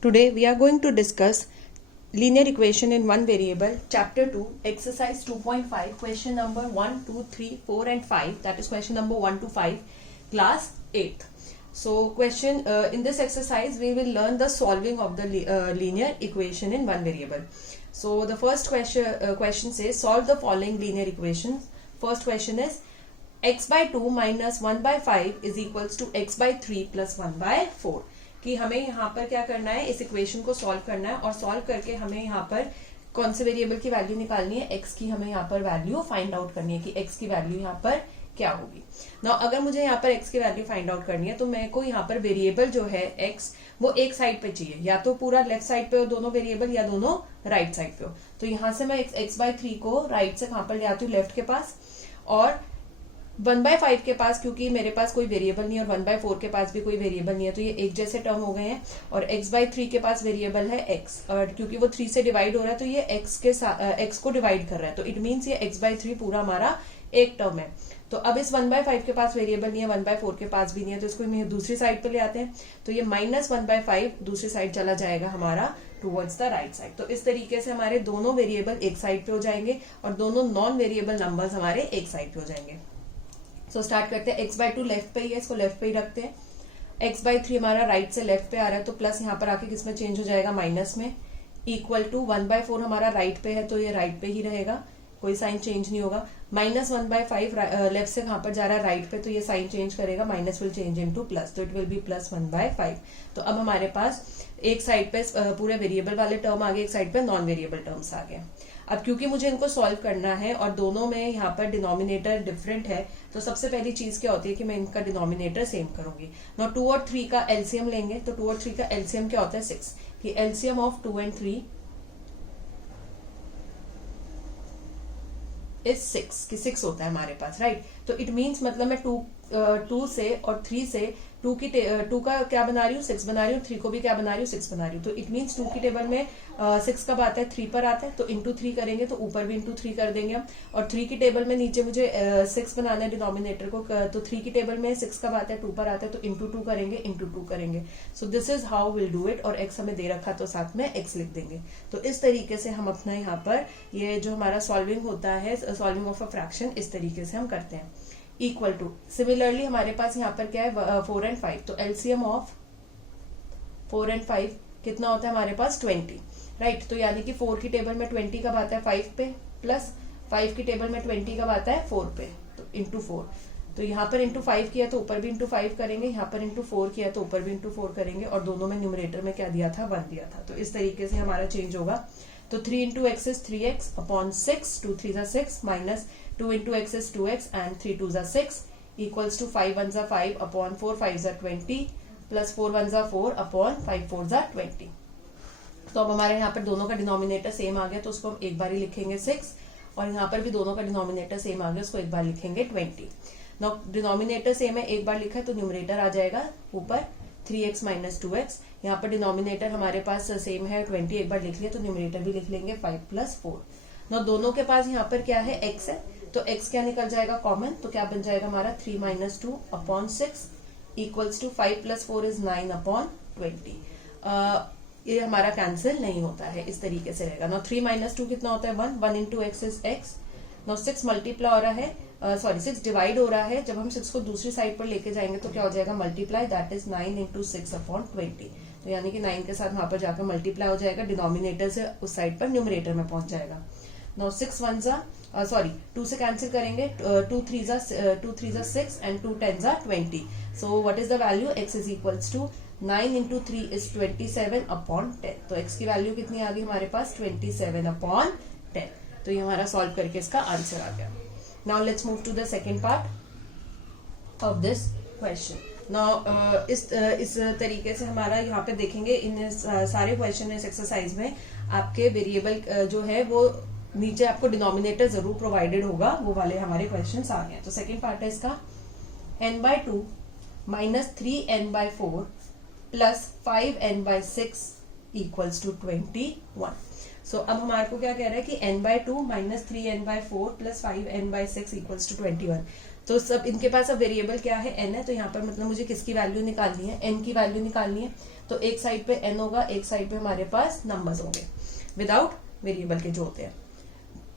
Today we are going to discuss linear equation in one variable, chapter 2, exercise 2.5, question number 1, 2, 3, 4 and 5, that is question number 1 to 5, class 8th. So in this exercise we will learn the solving of the linear equation in one variable. So the first question says solve the following linear equations. First question is x by 2 minus 1 by 5 is equals to x by 3 plus 1 by 4. कि हमें यहाँ पर क्या करना है, इस equation को solve करना है और सॉल्व करके हमें यहाँ पर कौन से वेरिएबल की वैल्यू निकालनी है, x की हमें यहाँ पर वैल्यू फाइंड आउट करनी है कि x की वैल्यू यहाँ पर क्या होगी. ना अगर मुझे यहाँ पर x की वैल्यू फाइंड आउट करनी है तो मेरे को यहाँ पर वेरिएबल जो है x वो एक साइड पे चाहिए, या तो पूरा लेफ्ट साइड पे हो दोनों वेरिएबल या दोनों राइट साइड पे हो. तो यहाँ से मैं x by 3 को राइट से कहाँ पर ले आती हूँ, लेफ्ट के पास, और 1/5 के पास क्योंकि मेरे पास कोई वेरिएबल नहीं है और 1/4 के पास भी कोई वेरिएबल नहीं है तो ये एक जैसे टर्म हो गए हैं. और x/3 के पास वेरिएबल है x, और क्योंकि वो 3 से डिवाइड हो रहा है तो ये x को डिवाइड कर रहा है, तो इट मीन्स ये x/3 पूरा हमारा एक टर्म है. तो अब इस 1/5 के पास वेरिएबल नहीं है, 1/4 के पास भी नहीं है, तो इसको हम दूसरी साइड पे ले आते हैं. तो ये -1/5 दूसरी साइड चला जाएगा हमारा टूवर्ड्स द राइट साइड. तो इस तरीके से हमारे दोनों वेरिएबल एक साइड पे हो जाएंगे और दोनों नॉन वेरिएबल नंबर्स हमारे एक साइड पे हो जाएंगे. सो स्टार्ट करते हैं. x/2 लेफ्ट पे ही है, इसको लेफ्ट पे ही रखते हैं. x/3 हमारा राइट से लेफ्ट पे आ रहा है तो प्लस यहाँ पर आके किसमें चेंज हो जाएगा, माइनस में. इक्वल टू 1/4 हमारा राइट पे है तो ये राइट पे ही रहेगा, कोई साइन चेंज नहीं होगा. -1/5 लेफ्ट से कहाँ पर जा रहा है, राइट पे, तो ये साइन चेंज करेगा, minus will change into plus, तो इट विल बी +1/5. तो अब हमारे पास एक साइड पे पूरे वेरिएबल वाले टर्म आ गए, एक साइड पे नॉन वेरिएबल टर्म्स आ गए. अब क्योंकि मुझे इनको सॉल्व करना है और दोनों में यहाँ पर डिनोमिनेटर डिफरेंट है तो सबसे पहली चीज क्या होती है कि मैं इनका डिनोमिनेटर सेम करूंगी. ना 2 और 3 का एलसीएम लेंगे, तो 2 और 3 का एलसीएम क्या होता है, 6. कि एलसीएम ऑफ 2 and 3 इज 6, कि 6 होता है हमारे पास, राइट. तो इट मीन्स मतलब मैं 2 से और 3 से 2 का क्या बना रही हूँ, 6 बना रही हूँ, 3 को भी क्या बना रही हूँ, 6 बना रही हूँ. तो इट मीन्स 2 की टेबल में 6 कब आता है, 3 पर आता है, तो इंटू 3 करेंगे तो ऊपर भी इंटू 3 कर देंगे हम. और 3 की टेबल में नीचे मुझे 6 बनाना है डिनोमिनेटर को, तो 3 की टेबल में 6 कब आता है, 2 पर आता है, तो इंटू 2 करेंगे, इंटू 2 करेंगे. सो this is how will do it. और x हमें दे रखा तो साथ में x लिख देंगे. तो इस तरीके से हम अपना यहाँ पर ये जो हमारा सॉल्विंग होता है, सॉल्विंग ऑफ अ फ्रैक्शन, इस तरीके से हम करते हैं. इक्वल टू सिमिलरली हमारे पास यहाँ पर क्या है, 4 and 5, तो एलसीएम ऑफ 4 and 5 कितना होता है हमारे पास, 20, राइट. तो यानी कि 4 की टेबल में 20 कब आता है, 5 पे, प्लस 5 की टेबल में 20 कब आता है, 4 पे, तो इंटू 4. तो यहाँ पर इंटू 5 किया तो ऊपर भी इंटू 5 करेंगे, यहाँ पर इंटू 4 किया तो ऊपर भी इंटू 4 करेंगे, और दोनों में न्यूमरेटर में क्या दिया था, 1 दिया था. तो इस तरीके से हमारा चेंज होगा. तो 3 into x is 3x upon 6, 2 3s are 6, minus 2 into x is 2x and 3 2s are 6, equals to 5 1s are 5 upon 4 5s are 20, plus 4 1s are 4 upon 5 4s are 20. तो अब हमारे यहाँ पर दोनों का डिनोमिनेटर सेम आ गया तो उसको हम एक बार ही लिखेंगे 6, और यहाँ पर भी दोनों का डिनोमिनेटर सेम आ गया, उसको एक बार लिखेंगे 20. नाउ डिनोमिनेटर सेम है, एक बार लिखा है तो न्यूमरेटर आ जाएगा ऊपर 3x minus 2x. यहाँ पर डिनोमिनेटर हमारे पास सेम है 20, एक बार लिख लिया तो न्यूमरेटर भी लिख लेंगे 5 plus 4. ना दोनों के पास यहाँ पर क्या है, x है, तो x क्या निकल जाएगा कॉमन, तो क्या बन जाएगा हमारा 3 minus 2 upon 6 equals to 5 plus 4 is 9 upon 20. ये हमारा कैंसिल नहीं होता है, इस तरीके से रहेगा. ना 3 minus 2 कितना होता है, 1 into x is x. ना 6 मल्टीप्लाई हो रहा है, 6 डिवाइड हो रहा है, जब हम 6 को दूसरी साइड पर लेके जाएंगे तो क्या हो जाएगा, multiply, that is 9 into 6 upon 20. तो यानी कि 9 के साथ वहां पर जाकर मल्टीप्लाई हो जाएगा, डिनोमिनेटर से उस साइड पर न्यूमरेटर में पहुंच जाएगा. नाउ 2 से कैंसिल करेंगे, 2 3s are 6 and 2 10s are 20. So what is the value, x is equals to 9 into 3 is 27 upon 10. तो x की वैल्यू कितनी आ गई हमारे पास, 27 upon 10. तो ये हमारा सॉल्व करके इसका आंसर आ गया. Now let's move to the second part of this question. Now इस तरीके से हमारा यहाँ पे देखेंगे इन सारे क्वेश्चन इस एक्सरसाइज में आपके वेरिएबल जो है वो नीचे आपको डिनोमिनेटर जरूर प्रोवाइडेड होगा, वो वाले हमारे क्वेश्चन आ गए. तो सेकंड पार्ट है इसका, n/2 minus 3n/4 plus 5n/6 equals to 21. सो अब हमारे को क्या कह रहा है कि n/2 minus 3n/4 plus 5n/6 equals to 21. तो सब इनके पास अब वेरिएबल क्या है, n है, तो यहाँ पर मतलब मुझे किसकी वैल्यू निकालनी है, n की वैल्यू निकालनी है. तो एक साइड पे n होगा, एक साइड पे हमारे पास नंबर्स होंगे विदाउट वेरिएबल के जो होते हैं।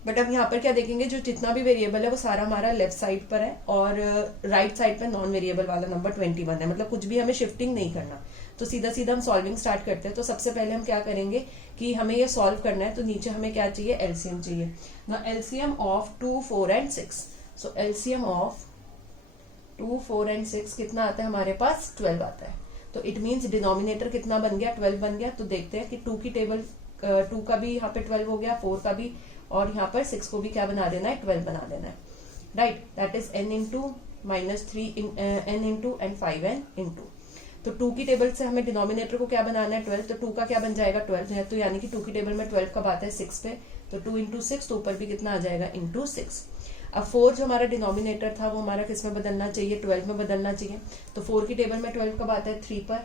बट अब यहाँ पर क्या देखेंगे, जो जितना भी वेरिएबल है वो सारा हमारा लेफ्ट साइड पर है और राइट साइड पर नॉन वेरिएबल वाला नंबर 21 है, मतलब कुछ भी हमें शिफ्टिंग नहीं करना। तो सीधा सीधा हम सॉल्विंग स्टार्ट करते हैं। तो सबसे पहले हम क्या करेंगे कि हमें ये सॉल्व करना है, तो नीचे हमें क्या चाहिए, एलसीएम चाहिए ना। LCM of 2, 4 and 6। So LCM of 2, 4 and 6 कितना आता है हमारे पास, 12 आता है। तो इट मीन्स डिनोमिनेटर कितना बन गया, 12 बन गया। तो देखते हैं कि 2 की टेबल 2 का भी यहाँ पे 12 हो गया, 4 का भी, और यहाँ पर 6 को भी क्या बना देना है, 12 बना देना है, right. That is n into -3 n into and 5n into. तो 2 की टेबल से हमें डिनोमिनेटर को क्या बनाना है, 12। तो 2 का क्या बन जाएगा, 12 है। तो यानी कि 2 की टेबल में 12 कब आता है, 6 पे। तो 2 इंटू 6, तो ऊपर भी कितना आ जाएगा, इंटू 6। अब 4 जो हमारा डिनोमिनेटर था वो हमारा किस में बदलना चाहिए, 12 में बदलना चाहिए। तो 4 की टेबल में 12 कब आता है, 3 पर।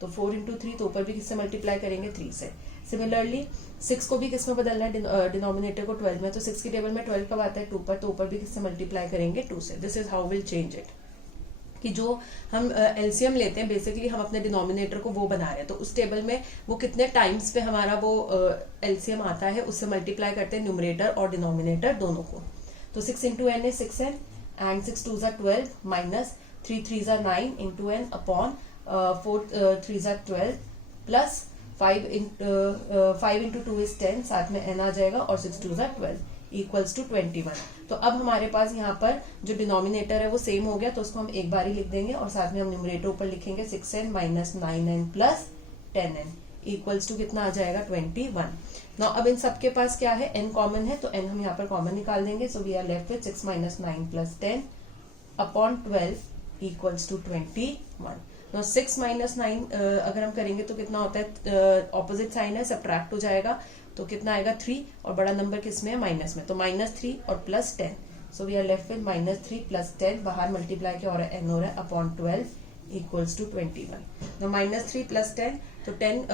तो 4 इंटू 3, तो ऊपर भी किससे मल्टीप्लाई करेंगे, 3 से। सिमिलरली 6 को भी किस में बदलना है, डिनोमिनेटर को 12 में। तो 6 की टेबल में 12 कब आता है, 2 पर। तो ऊपर भी किससे मल्टीप्लाई करेंगे, 2 से। This is how will change it, कि जो हम एलसीएम लेते हैं बेसिकली हम अपने डिनोमिनेटर को वो बना रहे हैं। तो उस टेबल में वो कितने टाइम्स पे हमारा वो एलसीएम आता है, उससे मल्टीप्लाई करते हैं न्यूमरेटर और डिनोमिनेटर दोनों को। तो 6 into N is 6n and 6 2 ज़ा 12 माइनस 3 3 ज़ा 9 इंटू एन अपॉन 4 3 ज़ा 12 प्लस 5 इंटू 2 इज 10, साथ में n आ जाएगा, और 6 2 ज़ा 12 इक्वल्स टू 21। तो अब हमारे पास यहाँ पर जो डिनोमिनेटर है वो सेम हो गया, तो उसको हम एक बार ही लिख देंगे और साथ में हम न्यूमरेटर ऊपर लिखेंगे 6n minus 9n plus 10n equals to कितना आ जाएगा, 21। नाउ अब इन सबके पास क्या है, n कॉमन है, तो n हम यहाँ पर कॉमन निकाल देंगे। So we are left with 6 minus 9 plus 10 upon 12 equals to 21। Now 6 minus 9 अगर हम करेंगे तो कितना होता है, ऑपोजिट साइन है, सब्ट्रैक्ट हो जाएगा, तो कितना आएगा 3, और बड़ा नंबर किस में है, माइनस में। तो -3 और plus 10, so we are left with -3 plus 10, बाहर मल्टीप्लाई क्या हो रहा है, n हो रहा है, अपॉन 12 इक्वल्स टू 21। तो -3 प्लस 10, तो 10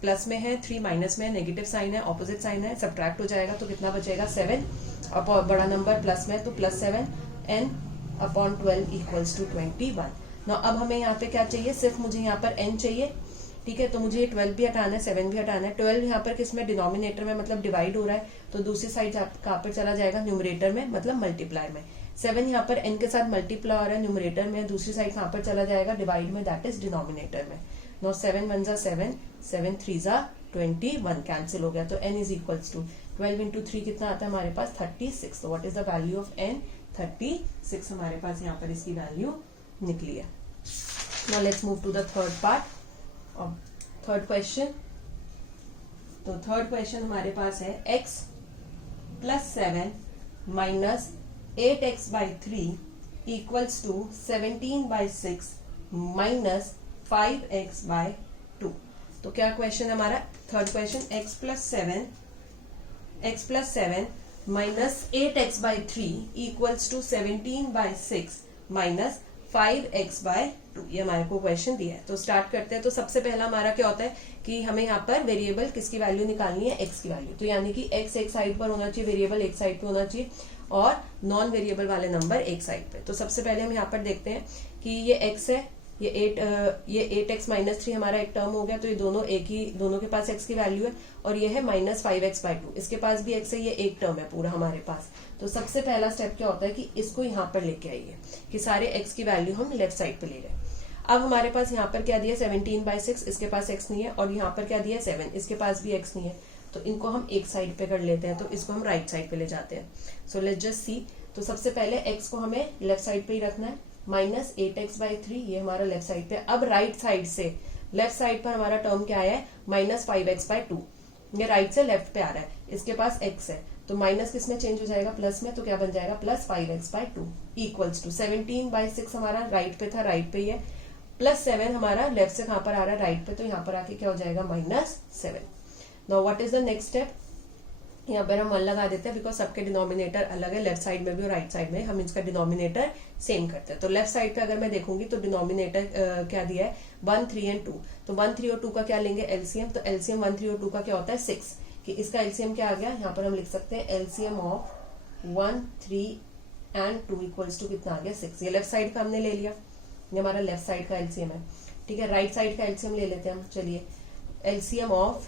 प्लस में है, 3 माइनस में है, नेगेटिव साइन है, ऑपोजिट साइन है, सब्ट्रैक्ट हो जाएगा, तो कितना बचेगा 7, और बड़ा नंबर प्लस में, तो plus 7 n upon 12 equals to 21। Now अब हमें यहाँ पे क्या चाहिए, सिर्फ मुझे यहाँ पर n चाहिए, ठीक है। तो मुझे ये 12 भी हटाना है, 7 भी हटाना है। 12 यहाँ पर किसमें, डिनोमिनेटर में, मतलब डिवाइड हो रहा है, तो दूसरी साइड कहाँ पर चला जाएगा, न्यूमरेटर में, मतलब मल्टीप्लाई में। 7 यहाँ पर n के साथ मल्टीप्लाई हो रहा है, न्यूमरेटर में, दूसरी साइड कहाँ पर चला जाएगा, डिवाइड में, दैट इज डिनोमिनेटर में। नो 7 1 ज़ा 7, 7 3 ज़ा 21, कैंसिल हो गया। तो n is equals to 12 into 3 कितना आता है हमारे पास, 36। तो what is the value of n, 36 हमारे पास यहाँ पर इसकी वैल्यू निकली है। Now let's move to the third part of third question. तो थर्ड क्वेश्चन हमारे पास है x plus 7 minus 8x by 3 equals to 17 by 6 minus 5x by 2। तो क्या क्वेश्चन हमारा, third question, x plus 7 minus 8x by 3 equals to 17 by 6 minus 5x by 2, ये हमारे को क्वेश्चन दिया है। तो स्टार्ट करते हैं। तो सबसे पहला हमारा क्या होता है कि हमें यहाँ पर वेरिएबल किसकी वैल्यू निकालनी है, x की वैल्यू। तो यानी कि x एक साइड पर होना चाहिए, वेरिएबल एक साइड पे होना चाहिए, और नॉन वेरिएबल वाले नंबर एक साइड पे। तो सबसे पहले हम यहाँ पर देखते हैं कि ये x है, ये 8x माइनस 3 हमारा एक टर्म हो गया। तो ये दोनों एक ही, दोनों के पास x की वैल्यू है, और ये है माइनस 5x बाई 2, इसके पास भी x है, ये एक टर्म है पूरा हमारे पास। तो सबसे पहला स्टेप क्या होता है कि इसको यहाँ पर लेके आइए कि सारे x की वैल्यू हम लेफ्ट साइड पे ले रहे हैं। अब हमारे पास यहाँ पर क्या दिया, 17 बाई 6, इसके पास x नहीं है, और यहाँ पर क्या दिया 7, इसके पास भी x नहीं है। तो इनको हम एक साइड पे कर लेते हैं, तो इसको हम राइट साइड पे ले जाते हैं। So let's just see. तो सबसे पहले x को हमें लेफ्ट साइड पे ही रखना है, माइनस 8x बाई 3, ये हमारा लेफ्ट साइड पे। अब राइट साइड से लेफ्ट साइड पर हमारा टर्म क्या आया है, माइनस 5x बाई 2, ये राइट से लेफ्ट पे आ रहा है, इसके पास x है, तो माइनस किस में चेंज हो जाएगा, प्लस में। तो क्या बन जाएगा, plus 5x by 2 equals to 17 by 6 हमारा राइट पे था, राइट पे ही है, प्लस 7 हमारा लेफ्ट से कहां पर आ रहा है, राइट पे। तो यहाँ पर आके क्या हो जाएगा, minus 7। Now what is the next step, यहाँ पर हम 1 लगा देते हैं, बिकॉज सबके डिनोमिनेटर अलग है, लेफ्ट साइड में भी और राइट साइड में हम इसका डिनोमिनेटर सेम करते हैं। तो लेफ्ट साइड पे अगर मैं देखूंगी तो डिनोमिनेटर क्या दिया है, 1 3 एंड 2। तो 1 3 और 2 का क्या लेंगे, एलसीएम। तो एलसीएम 1 3 और 2 का क्या होता है, 6, कि इसका एलसीएम क्या आ गया, यहाँ पर हम लिख सकते हैं LCM of 1 3 and 2 equals to कितना आ गया, 6। ये लेफ्ट साइड का हमने ले लिया, ये हमारा लेफ्ट साइड का एलसीएम है। ठीक है, राइट साइड का एलसीएम ले लेते हैं हम। चलिए, एलसीएम ऑफ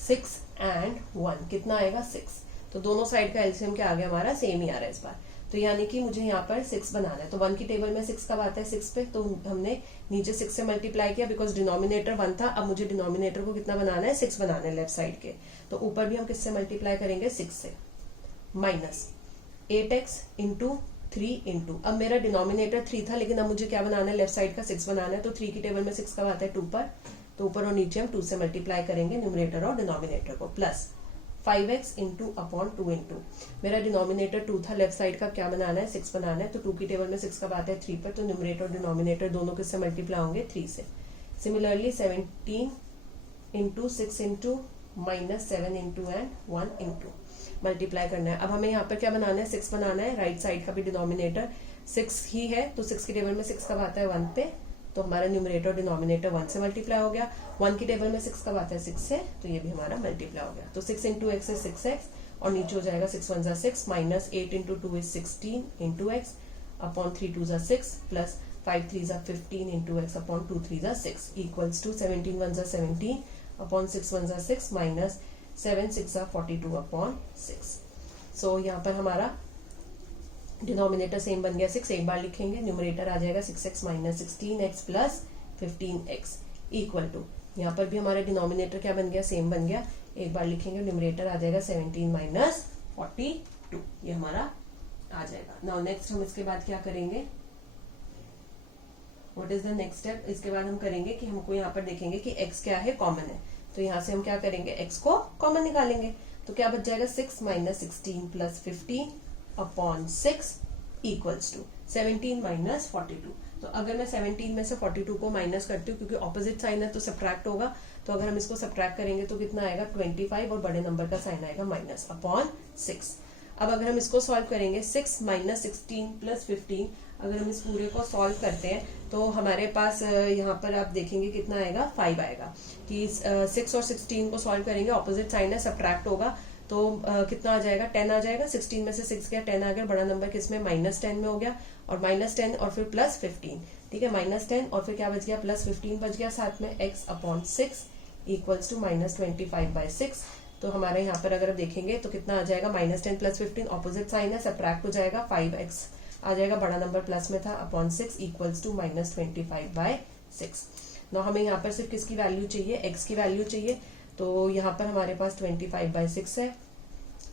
6 एंड 1 कितना आएगा 6। तो दोनों साइड का एलसीएम क्या आ गया हमारा, सेम ही आ रहा है इस बार। तो यानी कि मुझे यहाँ पर 6 बनाना है। तो 1 की टेबल में 6 कब आता है, 6 पे। तो हमने नीचे 6 से मल्टीप्लाई किया बिकॉज डिनोमिनेटर 1 था। अब मुझे डिनोमिनेटर को कितना बनाना है, 6 बनाना है लेफ्ट साइड के। तो ऊपर भी हम किससे मल्टीप्लाई करेंगे, 6 से। माइनस 8x इंटू 3 इंटू, अब मेरा डिनोमिनेटर 3 था लेकिन अब मुझे क्या बनाना है, लेफ्ट साइड का 6 बनाना है। तो 3 की टेबल में 6 कब आता है, 2 पर। तो ऊपर और नीचे हम 2 से मल्टीप्लाई करेंगे न्यूमरेटर और डिनोमिनेटर को। Plus 5x into upon 2 into, मेरा डिनोमिनेटर 2 था, लेफ्ट साइड का क्या बनाना है, 6 बनाना है। तो 2 की टेबल में 6 कब आता है, 3 पर। तो न्यूमरेटर और डिनोमिनेटर दोनों किससे मल्टीप्लाई होंगे, 3 से। Similarly 17 into 6 into minus 7 into and 1 into multiply करना है। अब हमें यहाँ पर क्या बनाना है, 6 बनाना है। राइट साइड का भी डिनोमिनेटर 6 ही है, तो 6 की टेबल में 6 कब आता है, 1 पे। तो हमारा न्यूमरेटर और डिनोमिनेटर 1 से मल्टीप्लाई हो गया। 1 की टेबल में 6 कब आता है, 6 से। तो ये भी हमारा मल्टीप्लाई हो गया। तो 6 इंटू एक्स है 6x और नीचे हो जाएगा 6 1 6 minus 8 into 2 is 16 into x upon 3 2 6 plus 5 3 15 into x upon 2 3 6 equals to 17 1 17 upon 6 1 6 minus 7 6 42 upon 6। So यहाँ पर हमारा डिनोमिनेटर सेम बन गया 6, एक बार लिखेंगे। न्यूमरेटर आ जाएगा 6x minus 16x plus 15x equal to, यहाँ पर भी हमारा डिनोमिनेटर क्या बन गया, सेम बन गया। एक बार लिखेंगे, न्यूमरेटर आ जाएगा 17 माइनस 42, ये हमारा आ जाएगा। नाउ नेक्स्ट हम इसके बाद क्या करेंगे, what is the next step. इसके बाद हम करेंगे कि हमको यहाँ पर देखेंगे कि x क्या है, कॉमन है। तो यहाँ से हम क्या करेंगे, x को कॉमन निकालेंगे। तो क्या बच जाएगा, 6 minus 16 plus 15 upon 6 equals to 17 minus 42। तो अगर मैं 17 में से 42 को माइनस करती हूँ, क्योंकि ऑपोजिट साइन है तो सब्ट्रैक्ट होगा। तो अगर हम इसको सब्ट्रैक्ट करेंगे तो कितना आएगा, 25 और बड़े नंबर का साइन आएगा माइनस अपॉन 6। अब अगर हम इसको सॉल्व करेंगे, 6 माइनस 16 प्लस 15, अगर हम इस पूरे को सॉल्व करते हैं तो हमारे पास यहाँ पर आप देखेंगे कितना आएगा, 5 आएगा। कि 6 और 16 को सॉल्व करेंगे, ऑपोजिट साइन है, सब्ट्रैक्ट होगा। तो कितना आ जाएगा, 10 आ जाएगा। 16 में से 6 गया, 10 आ गया। बड़ा नंबर किसमें, माइनस 10 में हो गया। और माइनस 10 और फिर प्लस 15, ठीक है। माइनस 10 और फिर क्या बच गया, प्लस 15 बच गया साथ में। x upon 6 equals to minus 25/6। तो हमारे यहाँ पर अगर देखेंगे तो कितना आ जाएगा, माइनस 10 प्लस 15, ऑपोजिट साइन है, सब्ट्रैक्ट हो जाएगा। 5x आ जाएगा, बड़ा नंबर प्लस में था, अपॉन 6 इक्वल्स टू माइनस 25/6। ना हमें यहाँ पर सिर्फ किसकी वैल्यू चाहिए, x की वैल्यू चाहिए। तो यहाँ पर हमारे पास 25/6 है।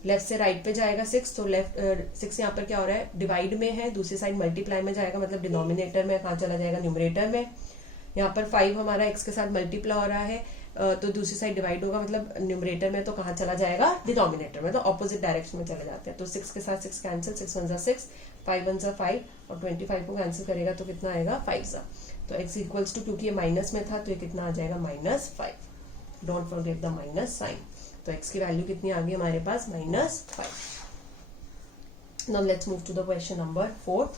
लेफ्ट से राइट पे जाएगा 6, तो लेफ्ट 6 यहाँ पर क्या हो रहा है, डिवाइड में है, दूसरी साइड मल्टीप्लाई में जाएगा, मतलब डिनोमिनेटर में। कहाँ चला जाएगा, न्यूमरेटर में। यहाँ पर 5 हमारा x के साथ मल्टीप्लाई हो रहा है, तो दूसरी साइड डिवाइड होगा, मतलब न्यूमरेटर में। तो कहाँ चला जाएगा, डिनोमिनेटर में। तो ऑपोजिट डायरेक्शन में चले जाते हैं। तो 6 के साथ 6 कैंसिल, 6 1 6, 5 1 5 और 25 को कैंसिल करेगा तो कितना आएगा, 5। तो x इक्वल्स टू, क्योंकि ये माइनस में था तो ये कितना आ जाएगा, -5। Don't forget the minus sign. तो x की वैल्यू कितनी आ गई हमारे पास, -5। Now let's move to the question number 4।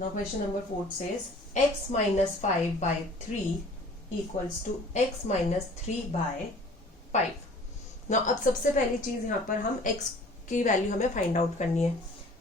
Now question number 4 says x minus 5/3 equals to x minus 3/5। Now अब सबसे पहली चीज यहाँ पर हम x की वैल्यू हमें फाइंड आउट करनी है,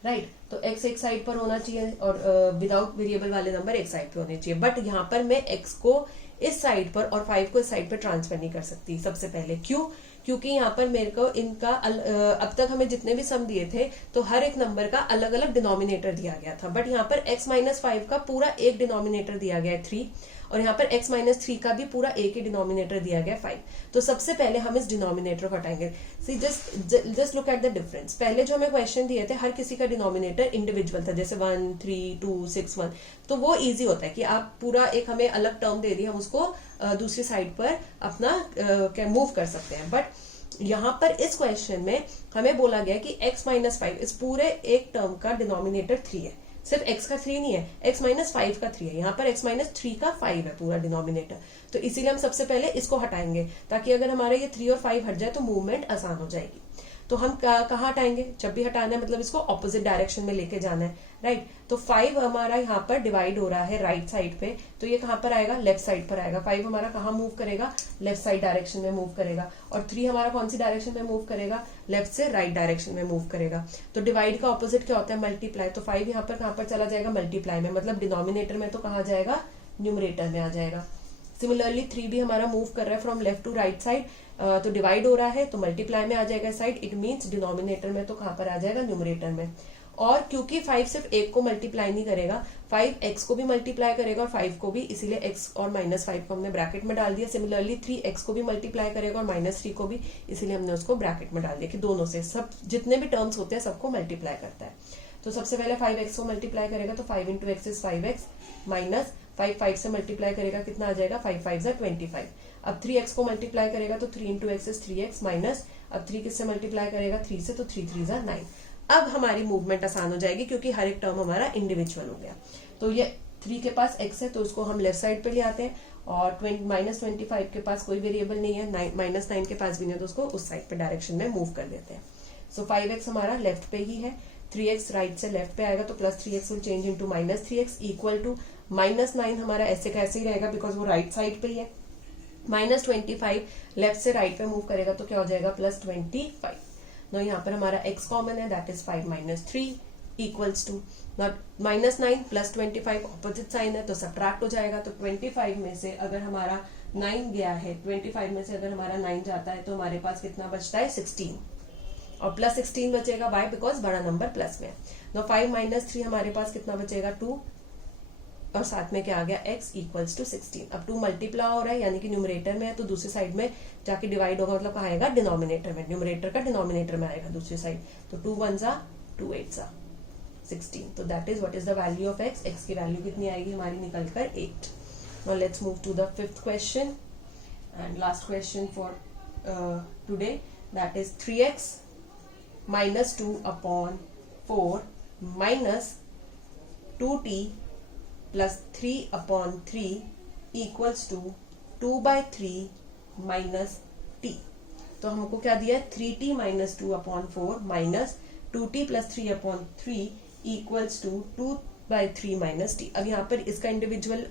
राइट। तो x एक साइड पर होना चाहिए और विदाउट वेरिएबल वाले नंबर एक साइड पे होने चाहिए। बट यहाँ पर मैं x को इस साइड पर और 5 को इस साइड पर ट्रांसफर नहीं कर सकती सबसे पहले। क्यों, क्योंकि यहाँ पर मेरे को इनका अब तक हमें जितने भी सम दिए थे तो हर एक नंबर का अलग अलग डिनोमिनेटर दिया गया था। बट यहाँ पर x माइनस 5 का पूरा एक डिनोमिनेटर दिया गया है 3, और यहाँ पर x माइनस 3 का भी पूरा एक ही डिनोमिनेटर दिया गया है 5। तो सबसे पहले हम इस डिनोमिनेटर को हटाएंगे। See just look at the difference. पहले जो हमें क्वेश्चन दिए थे हर किसी का डिनोमिनेटर इंडिविजुअल था, जैसे 1 3 2 6 1। तो वो इजी होता है कि आप पूरा एक हमें अलग टर्म दे दी, हम उसको दूसरी साइड पर अपना मूव कर सकते हैं। बट यहाँ पर इस क्वेश्चन में हमें बोला गया कि x माइनस 5 इस पूरे एक टर्म का डिनोमिनेटर 3 है। सिर्फ x का 3 नहीं है, x माइनस 5 का 3 है। यहाँ पर x माइनस 3 का 5 है पूरा डिनोमिनेटर। तो इसीलिए हम सबसे पहले इसको हटाएंगे, ताकि अगर हमारे ये 3 और 5 हट जाए तो मूवमेंट आसान हो जाएगी। तो हम कहाँ हटाएंगे, जब भी हटाना है मतलब इसको ऑपोजिट डायरेक्शन में लेके जाना है, राइट। तो 5 हमारा यहाँ पर डिवाइड हो रहा है राइट साइड पे, तो ये कहाँ पर आएगा, लेफ्ट साइड पर आएगा। 5 हमारा कहाँ मूव करेगा, लेफ्ट साइड डायरेक्शन में मूव करेगा। और 3 हमारा कौन सी डायरेक्शन में मूव करेगा, लेफ्ट से राइट डायरेक्शन में मूव करेगा। तो डिवाइड का ऑपोजिट क्या होता है, मल्टीप्लाई। तो 5 यहाँ पर कहाँ पर चला जाएगा, मल्टीप्लाई में, मतलब डिनोमिनेटर में तो कहाँ जाएगा, न्यूमरेटर में आ जाएगा। सिमिलरली 3 भी हमारा मूव कर रहा है from left to right side, तो डिवाइड हो रहा है तो मल्टीप्लाई में आ जाएगा साइड, इट मीन्स डिनोमिनेटर में तो कहाँ पर आ जाएगा, न्यूमरेटर में। और क्योंकि 5 सिर्फ एक को मल्टीप्लाई नहीं करेगा, 5 x को भी मल्टीप्लाई करेगा और 5 को भी, इसीलिए x और -5 को हमने ब्रैकेट में डाल दिया। सिमिलरली 3 x को भी मल्टीप्लाई करेगा और -3 को भी, इसीलिए हमने उसको ब्रैकेट में डाल दिया कि दोनों से सब जितने भी टर्म्स होते हैं सबको मल्टीप्लाई करता है। तो सबसे पहले 5x को मल्टीप्लाई करेगा तो 5 into x is 5x, minus 5 से मल्टीप्लाई करेगा कितना आ जाएगा, 5 5 जा 25। अब 3x को मल्टीप्लाई करेगा तो 3 into x is 3x, minus अब 3 किससे मल्टीप्लाई करेगा, 3 से, तो 3 3 जा 9। अब हमारी मूवमेंट आसान हो जाएगी क्योंकि हर एक टर्म हमारा इंडिविजुअल हो गया। तो ये 3 के पास x है तो उसको हम लेफ्ट साइड पे ले आते हैं, और -25 के पास कोई वेरिएबल नहीं है, -9 के पास भी नहीं है तो उसको उस साइड पे डायरेक्शन में मूव कर देते हैं। सो 5x हमारा लेफ्ट पे ही है, 3x राइट से लेफ्ट पे आएगा तो +3x will change into -3x equal to -9 हमारा ऐसे का ऐसे ही रहेगा बिकॉज वो राइट साइड पे ही है। -25 लेफ्ट से राइट पे मूव करेगा तो क्या हो जाएगा, +25। नो यहाँ पर हमारा x कॉमन है, that is 5 - 3 equals to -9 + 25 opposite sign है तो सब्ट्रैक्ट हो जाएगा। तो 25 में से अगर हमारा 9 गया है, 25 में से अगर हमारा 9 जाता है तो हमारे पास कितना बचता है, 16, और +16 बचेगा, वाई, बिकॉज बड़ा नंबर प्लस में है। नो 5 - 3 हमारे पास कितना बचेगा, 2, और साथ में क्या आ गया, x इक्वल्स टू 16। अब 2 मल्टीप्लाई हो रहा है यानी कि न्यूमरेटर में है तो दूसरी साइड में जाके डिवाइड होगा, मतलब कहाँ आएगा, डिनोमिनेटर में, न्यूमरेटर का डिनोमिनेटर में आएगा दूसरी साइड। तो 2 1 जा 2 8 जा 16। तो that is what is the value of x। x की वैल्यू कितनी आएगी हमारी निकल कर 8। Now let's move to the 5th question and last question for today, that is 3x - 2 upon 4 minus 2t plus 3 upon 3 equals to 2/3 minus t। तो हमको क्या दिया है, 3t - 2 upon 4 minus 2t plus 3 upon 3 equals to 2/3 minus t। अब यहाँ पर इसका individual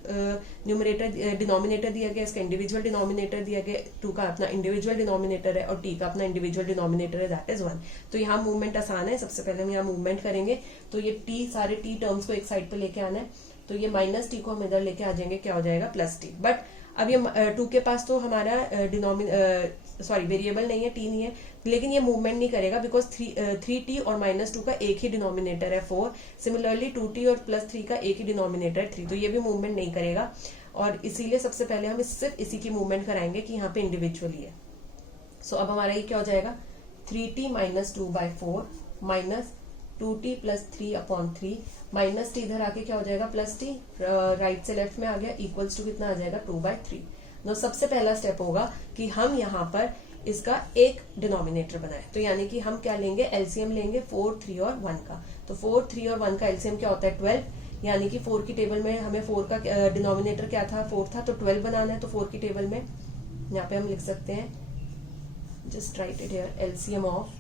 numerator denominator दिया गया, इसका इंडिविजुअल डिनोमिनेटर दिया गया, 2 का अपना इंडिविजुअल डिनोमिनेटर है और t का अपना इंडिविजुअल डिनोमिनेटर है, दैट इज 1। तो यहाँ मूवमेंट आसान है, सबसे पहले हम यहाँ मूवमेंट करेंगे तो ये t, सारे t टर्म्स को एक साइड पे लेके आना है, तो ये -t को हम इधर लेके आ जाएंगे, क्या हो जाएगा, +t। बट अब ये 2 के पास तो हमारा वेरिएबल नहीं है, t नहीं है, लेकिन ये मूवमेंट नहीं करेगा बिकॉज 3t और -2 का एक ही डिनोमिनेटर है 4। सिमिलरली 2t और +3 का एक ही डिनोमिनेटर है 3, तो ये भी मूवमेंट नहीं करेगा, और इसीलिए सबसे पहले हम सिर्फ इसी की मूवमेंट कराएंगे कि यहाँ पे इंडिविजुअली है। सो अब हमारा ये क्या हो जाएगा, 3t - 2/4 minus 2t plus 3 upon 3 minus t इधर आके क्या हो जाएगा, +t, राइट से लेफ्ट में आ गया, इक्वल्स टू कितना आ जाएगा, 2/3। नो सबसे पहला स्टेप होगा कि हम यहाँ पर इसका एक डिनोमिनेटर बनाए, तो यानी कि हम क्या लेंगे, एलसीएम लेंगे 4, 3 और 1 का। तो 4, 3 और 1 का एलसीएम क्या होता है, 12, यानी कि 4 की टेबल में हमें 4 का डिनोमिनेटर क्या था, 4 था, तो 12 बनाना है। तो 4 की टेबल में यहाँ पे हम लिख सकते हैं, just write it here, LCM of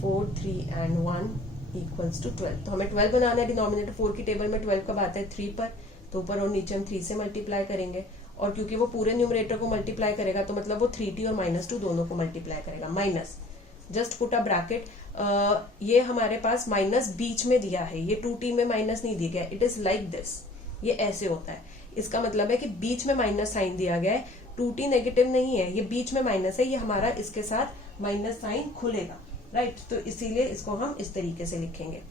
4, 3 and 1 equals to 12। तो हमें 12 बनाना है डिनोमिनेटर, 4 की टेबल में 12 कब आता है, 3 पर, तो ऊपर और नीचे हम 3 से मल्टीप्लाई करेंगे, और क्योंकि वो पूरे न्यूमरेटर को मल्टीप्लाई करेगा तो मतलब वो 3t और -2 दोनों को मल्टीप्लाई करेगा। Minus, just put a bracket, ये हमारे पास माइनस बीच में दिया है, ये 2t में माइनस नहीं दिया गया, इट इज लाइक दिस, ये ऐसे होता है। इसका मतलब है कि बीच में माइनस साइन दिया गया है, 2t नेगेटिव नहीं है, ये बीच में माइनस है, ये हमारा इसके साथ माइनस साइन खुलेगा, राइट। तो इसीलिए इसको हम इस तरीके से लिखेंगे।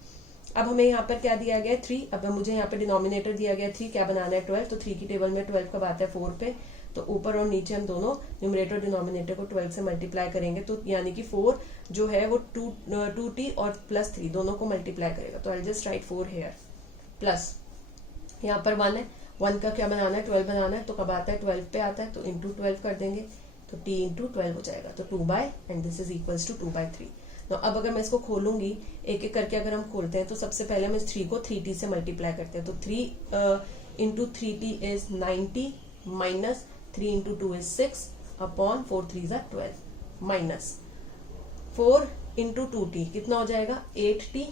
अब हमें यहाँ पर क्या दिया गया है, 3। अब मुझे यहाँ पर डिनोमिनेटर दिया गया है 3, क्या बनाना है, 12। तो 3 की टेबल में 12 कब आता है, 4 पे, तो ऊपर और नीचे हम दोनों न्यूमरेटर डिनोमिनेटर को 12 से मल्टीप्लाई करेंगे, तो यानी कि 4 जो है वो 2t और +3 दोनों को मल्टीप्लाई करेगा। तो I just write 4 here, plus यहाँ पर 1 है, 1 का क्या बनाना है, 12 बनाना है, तो कब आता है, 12 पे आता है, तो इंटू 12 कर देंगे, तो t इंटू 12 हो जाएगा, तो 2 and this is equals to 2/3। तो अब अगर मैं इसको खोलूंगी, एक एक करके अगर हम खोलते हैं, तो सबसे पहले हम इस 3 को 3t से मल्टीप्लाई करते हैं, तो 3 into 3t is 9t minus 3 into 2 is 6 upon 4 3 जा 12 माइनस 4 इंटू 2t कितना हो जाएगा, 8t,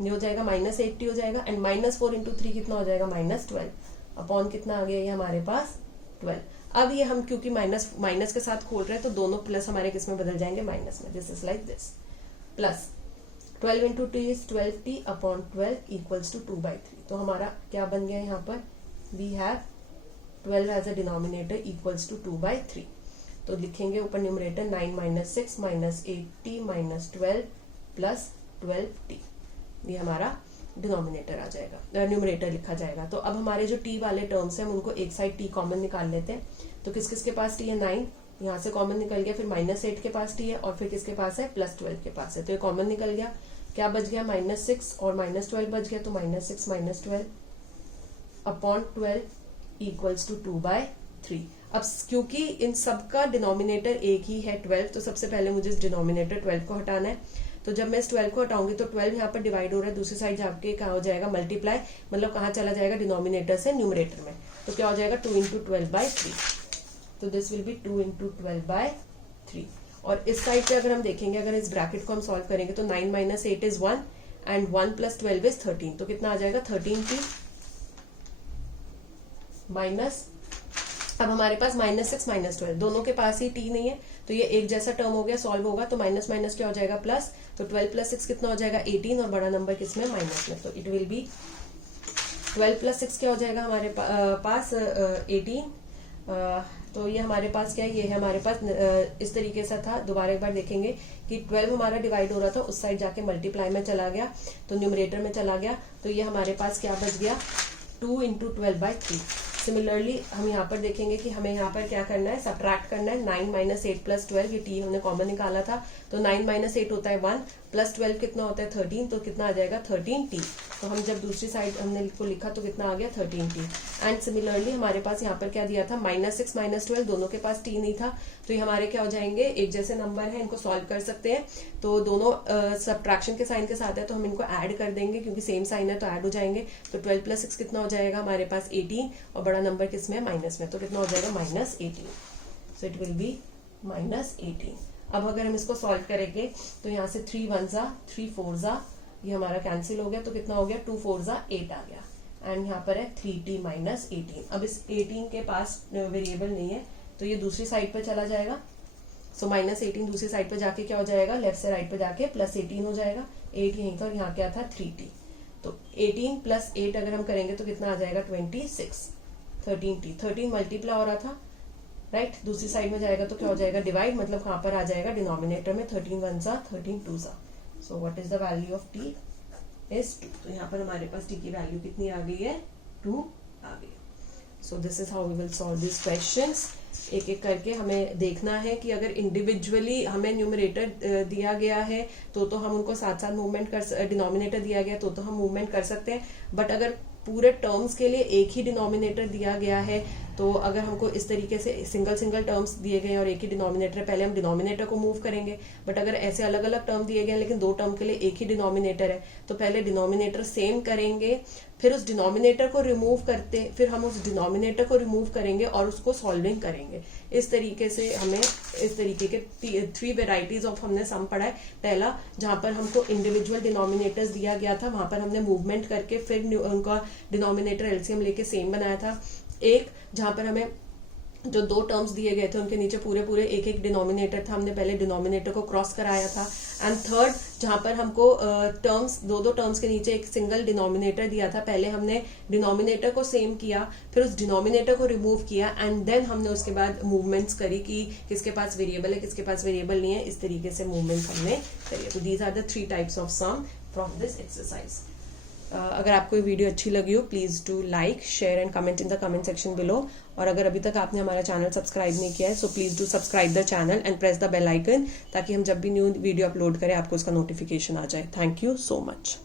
ये हो जाएगा -8t हो जाएगा, एंड -4 इंटू 3 कितना हो जाएगा, -12 अपॉन कितना आ गया ये हमारे पास 12। अब ये हम क्योंकि माइनस के साथ खोल रहे हैं तो दोनों प्लस हमारे किस में बदल जाएंगे, माइनस में, this is like this, plus 12 into t is 12t upon 12 equals to 2/3। तो हमारा क्या बन गया यहाँ पर, we have 12 as a denominator equals to 2/3। तो लिखेंगे ऊपर numerator 9 minus 6 minus 8t minus 12 plus 12t, ये हमारा डिनोमिनेटर आ जाएगा, न्यूमरेटर लिखा जाएगा। तो अब हमारे जो t वाले टर्म्स हैं हम उनको एक साइड t कॉमन निकाल लेते हैं। तो किस किस के पास t है, 9 यहाँ से कॉमन निकल गया, फिर -8 के पास t है, और फिर किसके पास है, +12 के पास है। तो ये कॉमन निकल गया, क्या बच गया, -6 और -12 बच गया। तो -6 - 12 अपॉन 12 इक्वल्स टू 2/3। अब क्योंकि इन सब का डिनोमिनेटर एक ही है 12, तो सबसे पहले मुझे इस डिनोमिनेटर 12 को हटाना है। तो जब मैं इस 12 को हटाऊंगी तो 12 यहाँ पर डिवाइड हो रहा है, दूसरी साइड जाके कहाँ हो जाएगा, मल्टीप्लाई, मतलब कहाँ चला जाएगा, डिनोमिनेटर से न्यूमरेटर में। तो क्या हो जाएगा, 2 इंटू 12/3। तो दिस विल बी 2 इंटू 12/3। और इस साइड पे अगर हम देखेंगे, अगर इस ब्रैकेट को हम सॉल्व करेंगे तो 9 minus 8 is 1 and 1 plus 12 is 13। तो कितना आ जाएगा, 13t माइनस, अब हमारे पास -6 -12 दोनों के पास ही t नहीं है, तो ये एक जैसा टर्म हो गया, सॉल्व होगा। तो माइनस माइनस क्या हो जाएगा, प्लस। तो 12 + 6 कितना हो जाएगा, 18, और बड़ा नंबर किसमें, माइनस में। तो इट विल बी 12 + 6 क्या हो जाएगा हमारे पास 18। तो ये हमारे पास क्या है, ये है हमारे पास इस तरीके से था। दोबारा एक बार देखेंगे कि 12 हमारा डिवाइड हो रहा था, उस साइड जाके मल्टीप्लाई में चला गया, तो न्यूमरेटर में चला गया। तो ये हमारे पास क्या बच गया, 2 इंटू 12/3। सिमिलरली हम यहाँ पर देखेंगे कि हमें यहाँ पर क्या करना है, सब्ट्रैक्ट करना है। 9 माइनस 8 प्लस 12, ये t हमने कॉमन निकाला था। तो 9 माइनस 8 होता है 1, प्लस 12 कितना होता है 13, तो कितना आ जाएगा 13t। तो हम जब दूसरी साइड हमने को लिखा तो कितना आ गया 13t। एंड सिमिलरली हमारे पास यहाँ पर क्या दिया था, -6 -12 दोनों के पास t नहीं था, तो ये हमारे क्या हो जाएंगे, एक जैसे नंबर है, इनको सॉल्व कर सकते हैं। तो दोनों सब्ट्रैक्शन के साइन के साथ है, तो हम इनको ऐड कर देंगे, क्योंकि सेम साइन है तो ऐड हो जाएंगे। तो 12 + 6 कितना हो जाएगा हमारे पास 18, और बड़ा नंबर किसमें, माइनस में। तो कितना हो जाएगा, -18। So it will be -18। अब अगर हम इसको सॉल्व करेंगे तो यहाँ से 3 1 3 4 ये हमारा कैंसिल हो गया, तो कितना हो गया, 2 4 8 आ गया। एंड यहाँ पर है 3t माइनस 18। अब इस 18 के पास वेरिएबल नहीं है, तो ये दूसरी साइड पर चला जाएगा। सो -18 दूसरी साइड पर जाके क्या हो जाएगा, लेफ्ट से राइट पर जाके +18 हो जाएगा। 8 यहीं था और यहाँ क्या था 3t। तो 18 + 8 अगर हम करेंगे तो कितना आ जाएगा 26। 13t, 13 मल्टीप्लाई हो रहा था, राइट। दूसरी साइड में जाएगा तो क्या हो जाएगा, डिवाइड, मतलब कहाँ पर आ जाएगा, डिनोमिनेटर में। 13 1 13 2। So what is the value of t is 2। तो यहाँ पर हमारे पास t की वैल्यू कितनी आ गई है, 2 आ गई। So this is how we will solve this questions. एक एक करके हमें देखना है कि अगर इंडिविजुअली हमें न्यूमरेटर दिया गया है तो हम उनको साथ साथ मूवमेंट कर, डिनोमिनेटर दिया गया तो हम मूवमेंट कर सकते हैं। बट अगर पूरे टर्म्स के लिए एक ही डिनोमिनेटर दिया गया है, तो अगर हमको इस तरीके से सिंगल टर्म्स दिए गए हैं और एक ही डिनोमिनेटर, पहले हम डिनोमिनेटर को मूव करेंगे। बट अगर ऐसे अलग अलग टर्म दिए गए हैं लेकिन 2 टर्म के लिए एक ही डिनोमिनेटर है, तो पहले डिनोमिनेटर सेम करेंगे, फिर उस डिनोमिनेटर को रिमूव करते, फिर हम उस डिनोमिनेटर को रिमूव करेंगे और उसको सॉल्विंग करेंगे। इस तरीके से हमें इस तरीके के 3 वेराइटीज ऑफ हमने सम पढ़ा है। पहला, जहां पर हमको इंडिविजुअल डिनोमिनेटर्स दिया गया था, वहां पर हमने मूवमेंट करके फिर उनका डिनोमिनेटर एलसीएम लेके सेम बनाया था। एक जहां पर हमें जो 2 टर्म्स दिए गए थे उनके नीचे पूरे एक एक डिनोमिनेटर था, हमने पहले डिनोमिनेटर को क्रॉस कराया था। एंड थर्ड, जहां पर हमको टर्म्स 2 टर्म्स के नीचे एक सिंगल डिनोमिनेटर दिया था, पहले हमने डिनोमिनेटर को सेम किया, फिर उस डिनोमिनेटर को रिमूव किया, एंड देन हमने उसके बाद मूवमेंट्स करी कि किसके पास वेरिएबल है, किसके पास वेरिएबल नहीं है। इस तरीके से मूवमेंट्स हमने करी। तो these are the 3 types of sum from this exercise. अगर आपको ये वीडियो अच्छी लगी हो, please do like, share and comment in the comment section below. और अगर अभी तक आपने हमारा चैनल सब्सक्राइब नहीं किया है, so please do subscribe the channel and press the bell icon, ताकि हम जब भी न्यू वीडियो अपलोड करें आपको उसका नोटिफिकेशन आ जाए। Thank you so much.